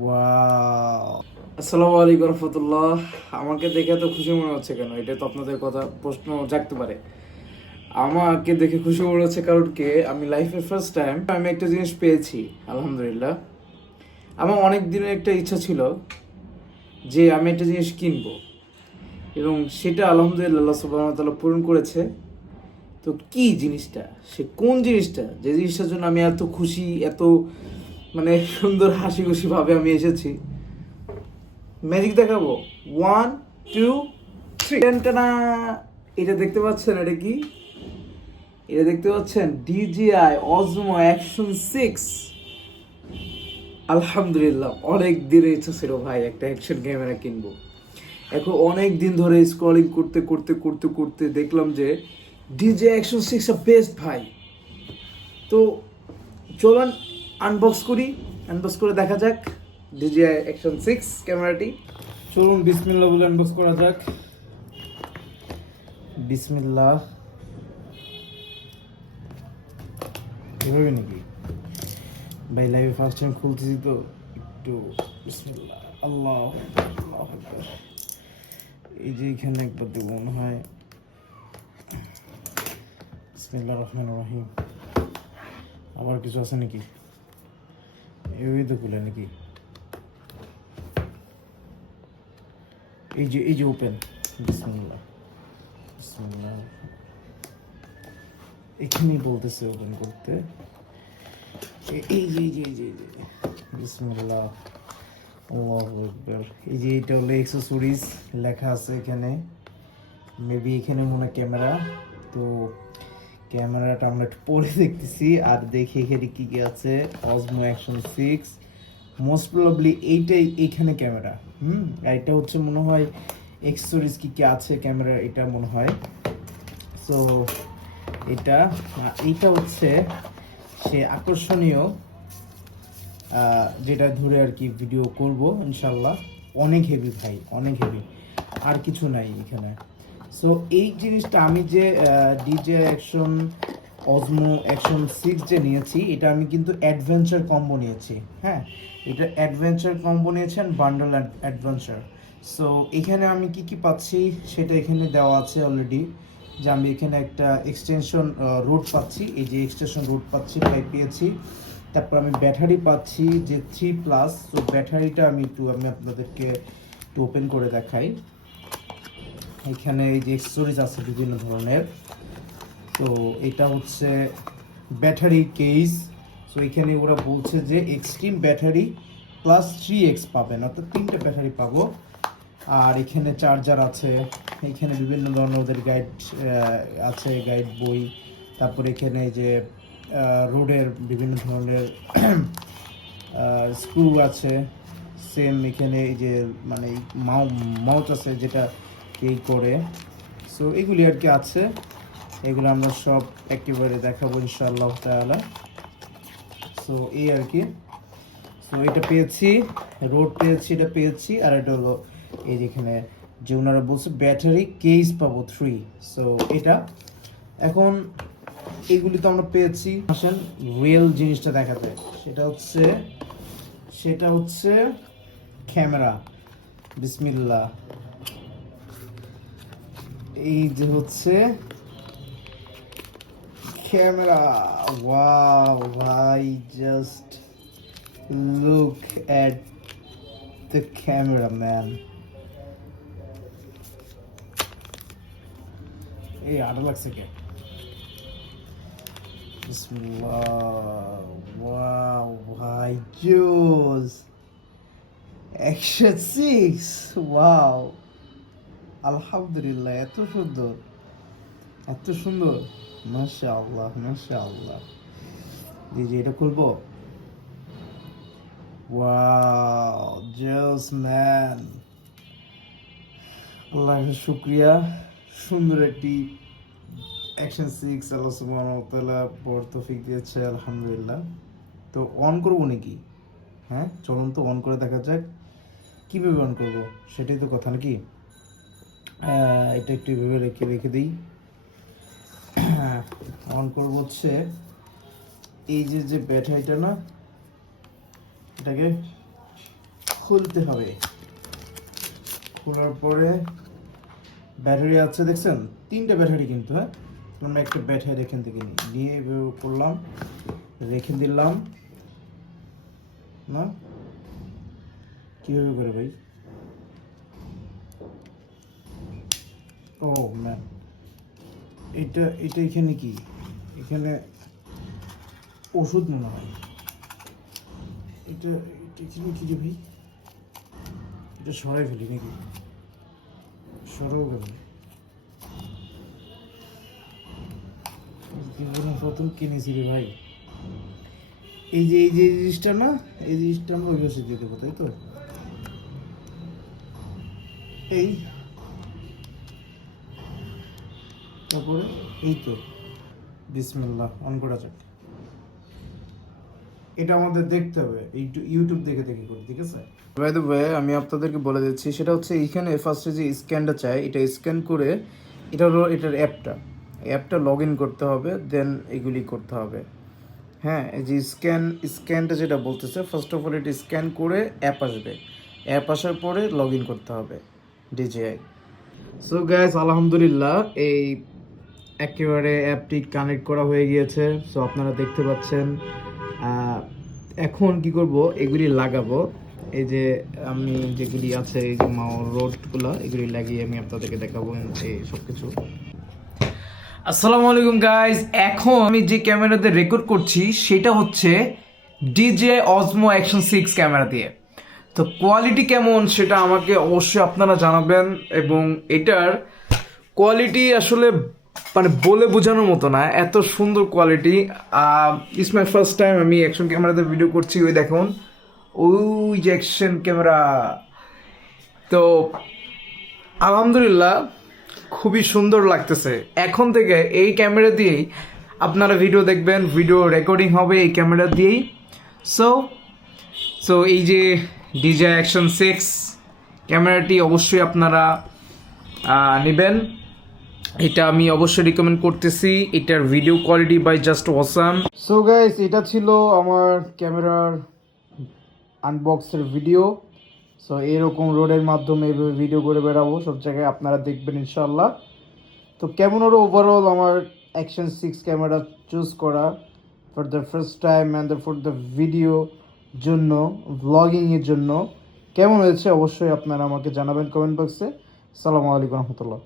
Wow, আসসালামু আলাইকুম রহমতুল্লাহ। আমাকে দেখে তো খুশি মনে হচ্ছে কেন? এটা তো আপনাদের কথা প্রশ্ন জাগতে পারে। আমাকে দেখে খুশি মনে হচ্ছে কারণ কি, আমি লাইফের ফার্স্ট টাইম আমি একটা জিনিস পেয়েছি, আলহামদুলিল্লাহ। আমার অনেক দিনের একটা ইচ্ছা ছিল যে আমি একটা জিনিস কিনবো, এবং সেটা আলহামদুলিল্লাহ আল্লাহ সুবহানাহু ওয়া তাআলা পূরণ করেছে। তো কি জিনিসটা, সে কোন জিনিসটা, যে জিনিসটার জন্য আমি এত খুশি, এত মানে সুন্দর হাসি খুশি ভাবে আমি এসেছি? ম্যাজিক দেখাবো। 1 2 3, টানা। এটা দেখতে পাচ্ছেন? এটা কি? এটা দেখতে পাচ্ছেন DJI Osmo Action 6। আলহামদুলিল্লাহ, অনেক দিনের ইচ্ছা ছিল ভাই একটা অ্যাকশন ক্যামেরা কিনবো। এখন অনেক দিন ধরে স্ক্রলিং করতে করতে করতে করতে দেখলাম যে DJI Action 6 বেস্ট ভাই। তো চলুন আনবক্স করি, আনবক্স করে দেখা যাক DJI Action 6 ক্যামেরাটি। চলুন বিসমিল্লাহ বলে আনবক্স করা যাক। বিসমিল্লাহ। এভাবে নাকি ভাই? লাইভে ফার্স্ট টাইম খুলতেছি তো একটু। বিসমিল্লাহ। আল্লাহ আল্লাহু আকবার। এই যে এখানে একবার দেবো মনে হয়। বিসমিল্লাহির রহমানির রহিম। আবার কিছু আছে নাকি? এভাবেই তো খুলে নাকি? এই যে ওপেন। বিসমিল্লাহ বিসমিল্লাহ। এখানেই বলতেছে ওপেন করতে। এই যে বিসমিল্লাহ। আল্লাহু আকবার। এই যে এটা হলো অ্যাক্সেসরিজ, লেখা আছে এখানে। মেবি এখানে মনে হয় ক্যামেরা। তো ক্যামেরাটা আমরা একটু পরে দেখতেছি, আর দেখি এখানে কি কি আছে। Osmo Action 6, মোস্ট প্রবাবলি এইটাই এইখানে ক্যামেরা। আর এটা হচ্ছে মনে হয় অ্যাক্সেসরিজ কি কি আছে ক্যামেরা, এটা মনে হয়। সো এটা এইটা হচ্ছে সে আকর্ষণীয়, যেটা ধরে আর কি ভিডিও করব ইনশাল্লাহ। অনেক হেভি ভাই, অনেক হেভি, আর কিছু নাই এখানে। সো এই জিনিসটা আমি যে DJI Osmo Action 6 যে নিয়েছি, এটা আমি কিন্তু অ্যাডভেঞ্চার কম্বো নিয়েছি। হ্যাঁ, এটা অ্যাডভেঞ্চার কম্বো নিয়েছেন, বান্ডেল অ্যাডভেঞ্চার। সো এখানে আমি কি কি পাচ্ছি সেটা এখানে দেওয়া আছে অলরেডি। যে আমি এখানে একটা এক্সটেনশন রুট পাচ্ছি, এই যে এক্সটেনশন রুট পাচ্ছি, তাই পেয়েছি। তারপর আমি ব্যাটারি পাচ্ছি যে 3+। তো ব্যাটারিটা আমি আপনাদেরকে একটু ওপেন করে দেখাই। এখানে এই যে এক্সেসরিজ আছে বিভিন্ন ধরনের। তো এটা হচ্ছে ব্যাটারি কেস। সো এখানে ওরা বলছে যে এক্সট্রিম ব্যাটারি প্লাস 3x পাবেন, অর্থাৎ 3টে ব্যাটারি পাবো। আর এখানে চার্জার আছে, এখানে বিভিন্ন ধরনের ওদের গাইড আছে, গাইড বই। তারপরে এখানে যে রোডের বিভিন্ন ধরনের স্ক্রু আছে। সেম এখানে এই যে মানে মাউথ আছে যেটা এই করে। সো এগুলি আর কি আছে, এগুলো আমরা সব একেবারে দেখাবো ইনশাআল্লাহ তাআলা। সো এই আর কি। সো এটা পেয়েছি, রোড পেয়েছি, এটা পেয়েছি। আর এটা হলো এই যেখানে যে ওনারা বলছে ব্যাটারি কেস পাবো 3। সো এটা এখন এগুলি তো আমরা পেয়েছি। আসেন রিয়েল জিনিসটা দেখাতে। সেটা হচ্ছে ক্যামেরা। বিসমিল্লাহ। এই যে হচ্ছে ক্যামেরা। ওয়াও ভাই, just look at the camera man. এই আরো লাগছে কে? বিসমিল্লাহ। ওয়াও ভাই, জোস। Action 6, wow. আলহামদুলিল্লাহ, এত সুন্দর, এত সুন্দর। মাশাআল্লাহ মাশাআল্লাহ। এই যে এটা খুলবো। ওয়াও, জোস ম্যান। আল্লাহর শুকরিয়া, সুন্দর একটি Action 6 আল্লাহ সুবহানাহু ওয়া তাআলা বড় তৌফিক দিয়েছে, আলহামদুলিল্লাহ। তো অন করবো নাকি? হ্যাঁ চলুন তো অন করে দেখা যাক। কীভাবে অন করবো সেটাই তো কথা নাকি? এটা একটু এভাবে রেখে রেখে দিই। অন করবো হচ্ছে এই যে যে ব্যাটারিটা না, এটাকে খুলতে হবে। খোলার পরে ব্যাটারি আছে দেখছেন, 3টে ব্যাটারি কিন্তু। হ্যাঁ, তোমরা একটা ব্যাটারি এখান থেকে নিয়ে এভাবে করলাম, রেখে দিলাম না। কিভাবে করে ভাই? ও ম্যাম, এটা এখানে কি? এখানে ওষুধ মনে হয়। এটা এখানে কি রে ভাই? এটা সরাই ফেলি নাকি? সরাও গেল। প্রথম কিনেছি রে ভাই। এই যে জিনিসটা না, এই জিনিসটা আমরা ওই পাশে দিয়ে দেবো, তাই তো? এই তারপরে এই তো, বিসমিল্লাহ, অন করা যাক। এটা আমাদের দেখতে হবে, ইউটিউব দেখে দেখে করি, ঠিক আছে? বাই দ্য ওয়ে, আমি আপনাদেরকে বলে দিচ্ছি, সেটা হচ্ছে এইখানে ফার্স্টে যে স্ক্যানটা চাই, এটা স্ক্যান করে, এটা হলো এটার অ্যাপটা লগ ইন করতে হবে, দেন এগুলি করতে হবে। হ্যাঁ, এই যে স্ক্যানটা যেটা বলতেছে, ফার্স্ট অফ অল এটা স্ক্যান করে অ্যাপ আসবে, অ্যাপ আসার পরে লগ ইন করতে হবে ডিজিআই। সো গাইস, আলহামদুলিল্লাহ, এই একেবারে অ্যাপটি কানেক্ট করা হয়ে গিয়েছে। সো আপনারা দেখতে পাচ্ছেন। এখন কি করব, এগুলি লাগাবো। এই যে আমি যেগুলি আছে, এই যে রোডগুলো, এগুলি লাগিয়ে আমি আপনাদেরকে দেখাবো এই সব কিছু। আসসালামু আলাইকুম গাইস, এখন আমি যে ক্যামেরাতে রেকর্ড করছি সেটা হচ্ছে ডিজে অজমো অ্যাকশন 6 ক্যামেরা দিয়ে। তো কোয়ালিটি কেমন সেটা আমাকে অবশ্যই আপনারা জানাবেন, এবং এটার কোয়ালিটি আসলে মানে বলে বোঝানোর মতো না, এত সুন্দর quality. It's my first time আমি অ্যাকশন ক্যামেরাতে ভিডিও করছি। ওই দেখুন, ওই যে অ্যাকশন ক্যামেরা। তো আলহামদুলিল্লাহ, খুবই সুন্দর লাগতেছে। এখন থেকে এই ক্যামেরা দিয়েই আপনারা ভিডিও দেখবেন, ভিডিও রেকর্ডিং হবে এই ক্যামেরা দিয়েই। সো সো এই যে ডিজে অ্যাকশন 6 ক্যামেরাটি অবশ্যই আপনারা নেবেন। এটা আমি অবশ্যই রিকমেন্ড করতেছি। এটার ভিডিও কোয়ালিটি বাই জাস্ট অসাম। সো গাইস, এটা ছিল আমার ক্যামেরার আনবক্সের ভিডিও। সো এরকম রোডের মাধ্যমে এইভাবে ভিডিও করে বেড়াবো সব জায়গায়, আপনারা দেখবেন ইনশাল্লাহ। তো কেমন হলো ওভারঅল আমার অ্যাকশন 6 ক্যামেরা চুজ করা for the first time and for the video জন্য, ব্লগিংয়ের জন্য কেমন হয়েছে অবশ্যই আপনারা আমাকে জানাবেন কমেন্ট বক্সে। আসসালামু আলাইকুম রহমতুল্লাহ।